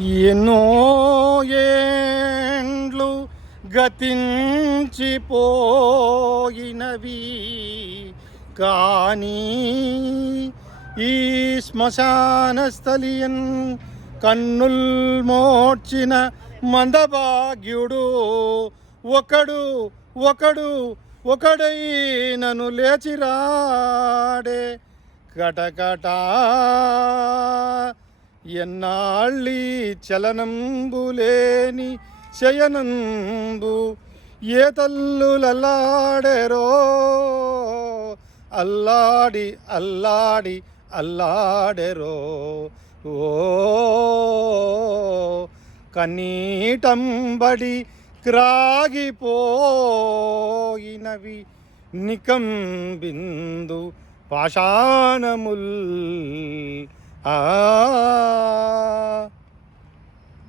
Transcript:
ఎన్నో ఏండ్లు గతించిపోయినవి కానీ ఈ శ్మశాన స్థలియన్ కన్నుల్ మోడ్చిన మందభాగ్యుడు ఒకడు ఒకడు ఒకడైనను లేచిరాడే కటకటా ఎన్నాళ్ళీ చలనంబులేని శయనంబు ఏ తల్లులల్లాడెరో అల్లాడి అల్లాడి అల్లాడెరో ఓ కన్నీటంబడి క్రాగిపోయినవి నికంబిందు పాషాణముల్